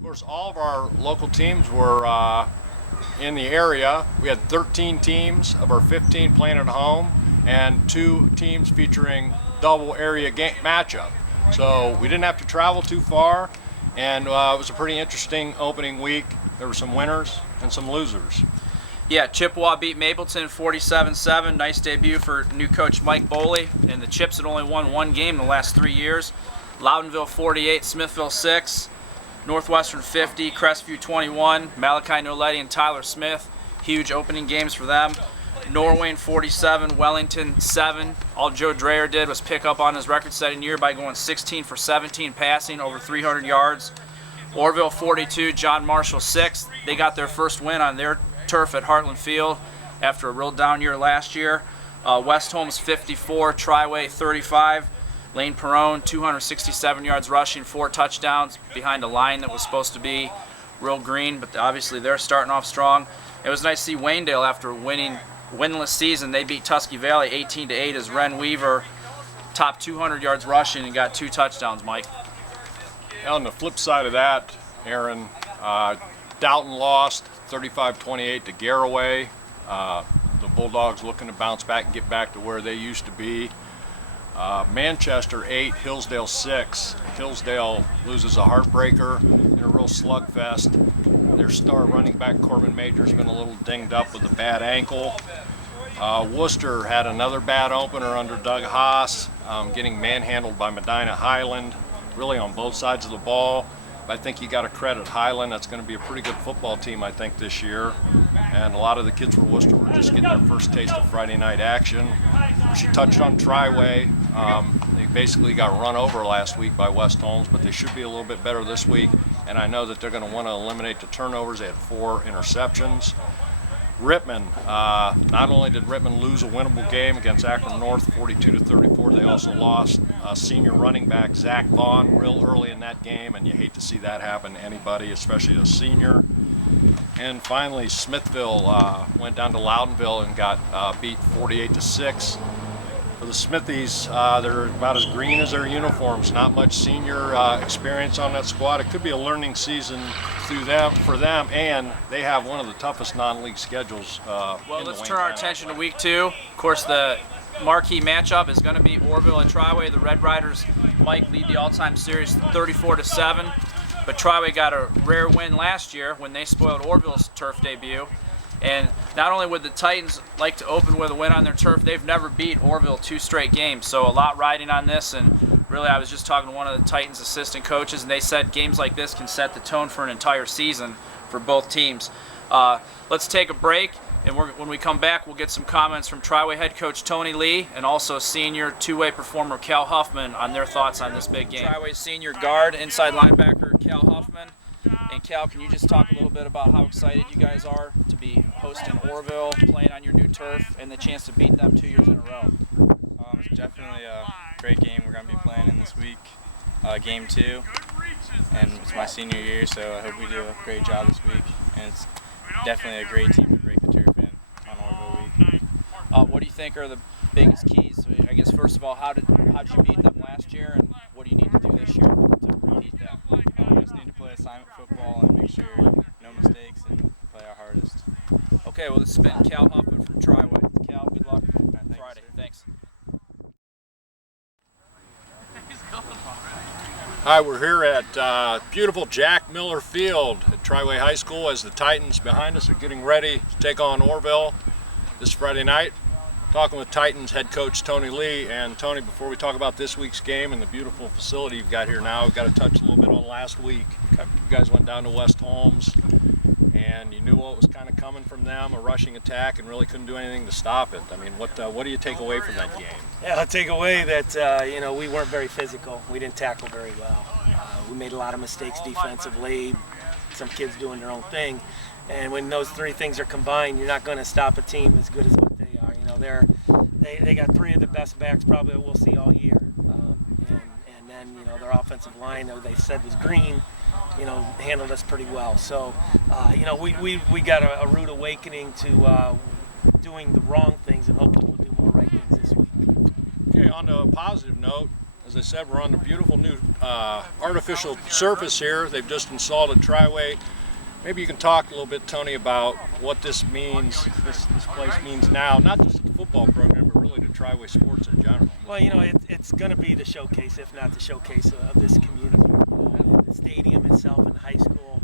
Of course, all of our local teams were in the area. We had 13 teams of our 15 playing at home and 2 teams featuring double area game matchup. So we didn't have to travel too far, and it was a pretty interesting opening week. There were some winners and some losers. Yeah, Chippewa beat Mapleton 47-7. Nice debut for new coach Mike Boley. And the Chips had only won 1 game in the last 3 years. Loudonville 48, Smithville 6, Northwestern 50, Crestview 21, Malachi Noletti and Tyler Smith. Huge opening games for them. Norwayne 47, Wellington 7. All Joe Dreyer did was pick up on his record-setting year by going 16 for 17 passing, over 300 yards. Orville 42, John Marshall 6. They got their first win on their turf at Heartland Field after a real down year last year. West Holmes 54, Triway 35. Lane Perrone 267 yards rushing, 4 touchdowns behind a line that was supposed to be real green, but obviously they're starting off strong. It was nice to see Waynedale after winless season. They beat Tusky Valley 18-8 as Ren Weaver topped 200 yards rushing and got 2 touchdowns, Mike. On the flip side of that, Aaron, Dalton lost 35-28 to Garraway. The Bulldogs looking to bounce back and get back to where they used to be. Manchester 8, Hillsdale 6. Hillsdale loses a heartbreaker in a real slugfest. Their star running back Corbin Major's been a little dinged up with a bad ankle. Worcester had another bad opener under Doug Haas, getting manhandled by Medina Highland, really on both sides of the ball. I think you got to credit Highland. That's going to be a pretty good football team, I think, this year. And a lot of the kids from Worcester were just getting their first taste of Friday night action. She touched on Triway. They basically got run over last week by West Holmes, but they should be a little bit better this week. And I know that they're going to want to eliminate the turnovers. They had 4 interceptions. Rittman, not only did Rittman lose a winnable game against Akron North 42-34, they also lost senior running back Zach Vaughn real early in that game, and you hate to see that happen to anybody, especially a senior. And finally, Smithville went down to Loudonville and got beat 48-6. For the Smithies, they're about as green as their uniforms. Not much senior experience on that squad. It could be a learning season for them, and they have one of the toughest non-league schedules. Well, let's turn our attention to week 2. Of course, the marquee matchup is going to be Orville and Triway. The Red Riders, Mike, lead the all-time series 34-7. But Triway got a rare win last year when they spoiled Orville's turf debut. And not only would the Titans like to open with a win on their turf, they've never beat Orville 2 straight games. So a lot riding on this. And really, I was just talking to one of the Titans assistant coaches, and they said games like this can set the tone for an entire season for both teams. Let's take a break, and when we come back, we'll get some comments from Triway head coach Tony Lee and also senior two-way performer Cal Huffman on their thoughts on this big game. Triway senior guard, inside linebacker Cal Huffman. And Cal, can you just talk a little bit about how excited you guys are to be hosting Orville, playing on your new turf, and the chance to beat them 2 years in a row? It's definitely a great game we're going to be playing in this week, game 2. And it's my senior year, so I hope we do a great job this week. And it's definitely a great team to break the turf in on Orville week. What do you think are the biggest keys? I guess, first of all, how did you beat them last year, and what do you need to do this year to repeat that? We just need to play assignment football and make sure no mistakes and play our hardest. Okay, well, this has been Cal Huffman from Triway. Cal, good luck Friday. Thanks. Hi, we're here at beautiful Jack Miller Field at Triway High School as the Titans behind us are getting ready to take on Orville this Friday night. Talking with Titans head coach Tony Lee. And Tony, before we talk about this week's game and the beautiful facility you've got here now, we've got to touch a little bit on last week. You guys went down to West Holmes, and you knew what was kind of coming from them, a rushing attack, and really couldn't do anything to stop it. I mean, what do you take away from that game? Yeah, I'll take away that, we weren't very physical. We didn't tackle very well. We made a lot of mistakes defensively, some kids doing their own thing. And when those 3 things are combined, you're not going to stop a team as good as what they are. They got 3 of the best backs probably we'll see all year. And then, their offensive line, that they said was green, handled us pretty well. So, we got a rude awakening to doing the wrong things, and hopefully we'll do more right things this week. Okay, on to a positive note, As I said, we're on the beautiful new artificial surface here. They've just installed a Triway. Maybe you can talk a little bit, Tony, about what this means, this place means now, not just the football program, but really to Triway sports in general. Well, you know, it's going to be the showcase, if not the showcase of this community. The stadium itself in high school,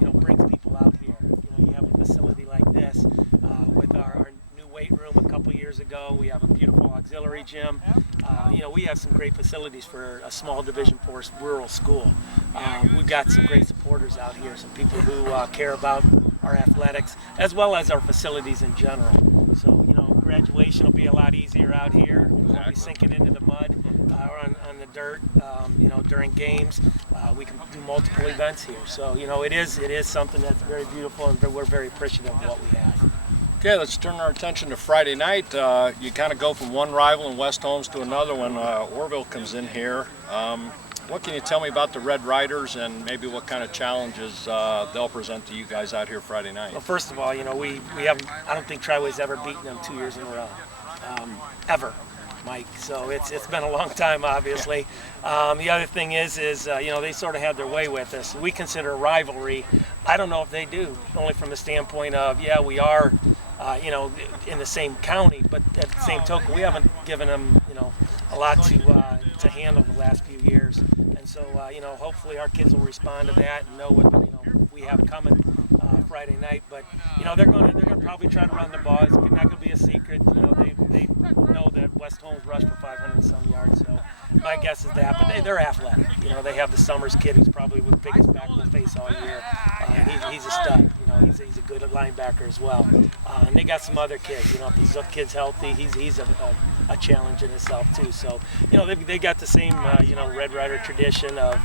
you know, brings people out here. You know, you have a facility like this with our new weight room a couple years ago. We have a beautiful auxiliary gym. You know, we have some great facilities for a small Division IV rural school. We've got some great supporters out here, some people who care about our athletics as well as our facilities in general. So, you know, graduation will be a lot easier out here. We'll be sinking into the mud or on the dirt, you know, during games. We can do multiple events here. So, you know, it is something that's very beautiful, and we're very appreciative of what we have. Okay, let's turn our attention to Friday night. You kind of go from one rival in West Holmes to another when Orville comes in here. What can you tell me about the Red Riders and maybe what kind of challenges they'll present to you guys out here Friday night? Well, first of all, you know, we haven't, I don't think Triway's ever beaten them 2 years in a row, ever, Mike. So it's been a long time, obviously. The other thing is you know, they sort of had their way with us. We consider a rivalry. I don't know if they do, only from the standpoint of, yeah, we are, you know, in the same county, but at the same token, we haven't given them, you know, a lot to handle the last few years. And so, you know, hopefully our kids will respond to that and know what, you know, we have coming Friday night. But, you know, they're gonna probably try to run the ball. It's not gonna be a secret. You know, they know that West Holmes rushed for 500 and some yards. So my guess is that. But they're athletic. You know, they have the Summers kid who's probably the biggest back in the face all year. He's a stud. You know, he's a good linebacker as well. And they got some other kids. You know, if the kid's healthy, he's a challenge in itself too. So, you know, they got the same you know, Red Rider tradition of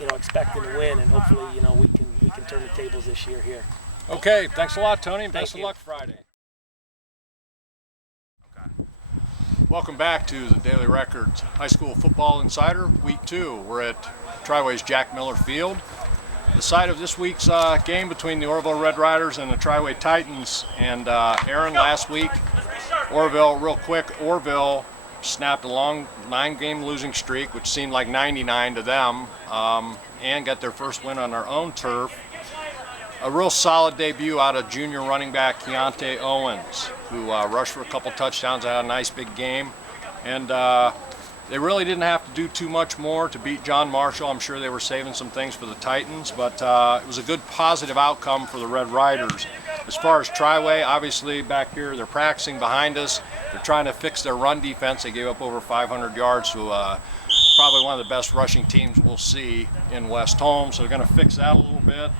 you know, expecting to win, and hopefully, you know, we can turn the tables this year here. Okay, thanks a lot, Tony, and best of you. luck Friday. Welcome back to the Daily Records High School Football Insider, Week 2. We're at Triway's Jack Miller Field. The site of this week's game between the Orville Red Riders and the Triway Titans. And Aaron, last week, Orville, real quick, Orville snapped a long 9-game losing streak, which seemed like 99 to them, and got their first win on their own turf. A real solid debut out of junior running back Keontae Owens, who rushed for a couple touchdowns, had a nice big game. And they really didn't have to do too much more to beat John Marshall. I'm sure they were saving some things for the Titans, but it was a good positive outcome for the Red Riders. As far as Triway, obviously back here they're practicing behind us. They're trying to fix their run defense. They gave up over 500 yards to probably one of the best rushing teams we'll see in West Holmes. So they're going to fix that a little bit.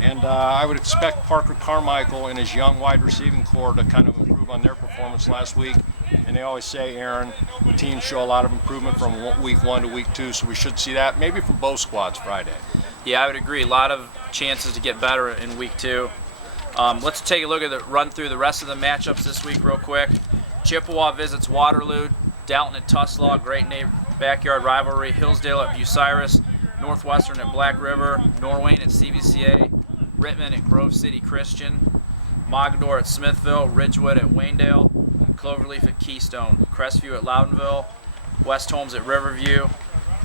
And I would expect Parker Carmichael and his young wide receiving core to kind of improve on their performance last week. And they always say, Aaron, the teams show a lot of improvement from week 1 to week 2, so we should see that maybe from both squads Friday. Yeah, I would agree. A lot of chances to get better in week 2. Let's take a look at run through the rest of the matchups this week real quick. Chippewa visits Waterloo, Dalton at Tuslaw, great backyard rivalry, Hillsdale at Bucyrus, Northwestern at Black River, Norwayne at CVCA, Rittman at Grove City Christian, Mogador at Smithville, Ridgewood at Waynedale, Cloverleaf at Keystone, Crestview at Loudonville, West Holmes at Riverview,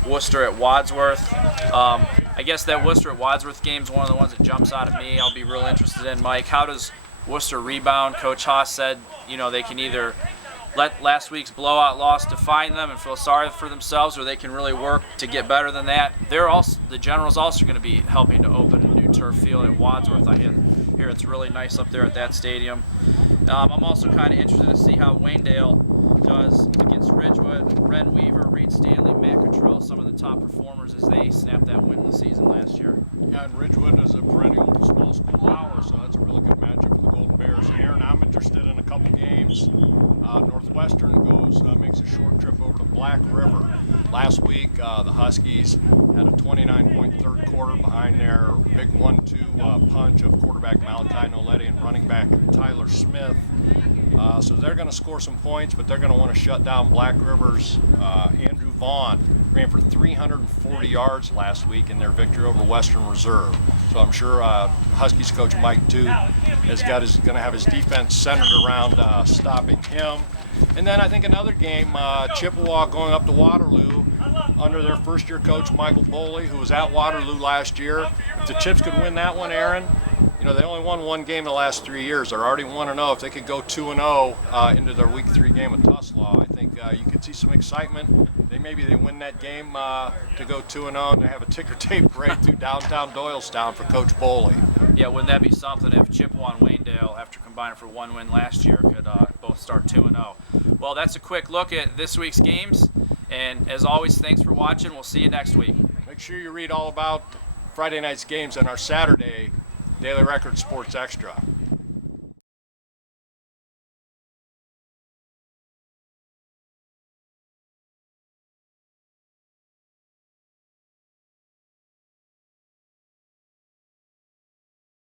Worcester at Wadsworth. I guess that Worcester at Wadsworth game is one of the ones that jumps out at me. I'll be real interested in, Mike. How does Worcester rebound? Coach Haas said, you know, they can either let last week's blowout loss define them and feel sorry for themselves, or they can really work to get better than that. The Generals also going to be helping to open a new turf field at Wadsworth. I hear it's really nice up there at that stadium. I'm also kind of interested to see how Waynedale does against Ridgewood. Ren Weaver, Reed Stanley, Matt Cottrell, some of the top performers as they snapped that win in the season last year. Yeah, and Ridgewood is a perennial small school power, so that's a really good matchup for the Golden Bears. Aaron, I'm interested in a couple games. Northwestern makes a short trip over to Black River. Last week, the Huskies had a 29-point third quarter behind their big 1-2 punch of quarterback Malachi Noletti and running back Tyler Smith. So they're going to score some points, but they're going to want to shut down Black River's Andrew Vaughn. ran for 340 yards last week in their victory over Western Reserve. So I'm sure Huskies coach Mike Duke going to have his defense centered around stopping him. And then I think another game, Chippewa going up to Waterloo under their first-year coach Michael Boley, who was at Waterloo last year. If the Chips could win that one, Aaron, you know, they only won one game the last 3 years. They're already 1-0. If they could go 2-0 into their Week 3 game with Tuslaw, I think you could see some excitement. Maybe they win that game to go 2-0, and they have a ticker tape parade through downtown Doylestown for Coach Boley. Yeah, wouldn't that be something if Chippewa and Waynedale, after combining for one win last year, could both start 2-0? Well, that's a quick look at this week's games. And as always, thanks for watching. We'll see you next week. Make sure you read all about Friday night's games on our Saturday Daily Record Sports Extra.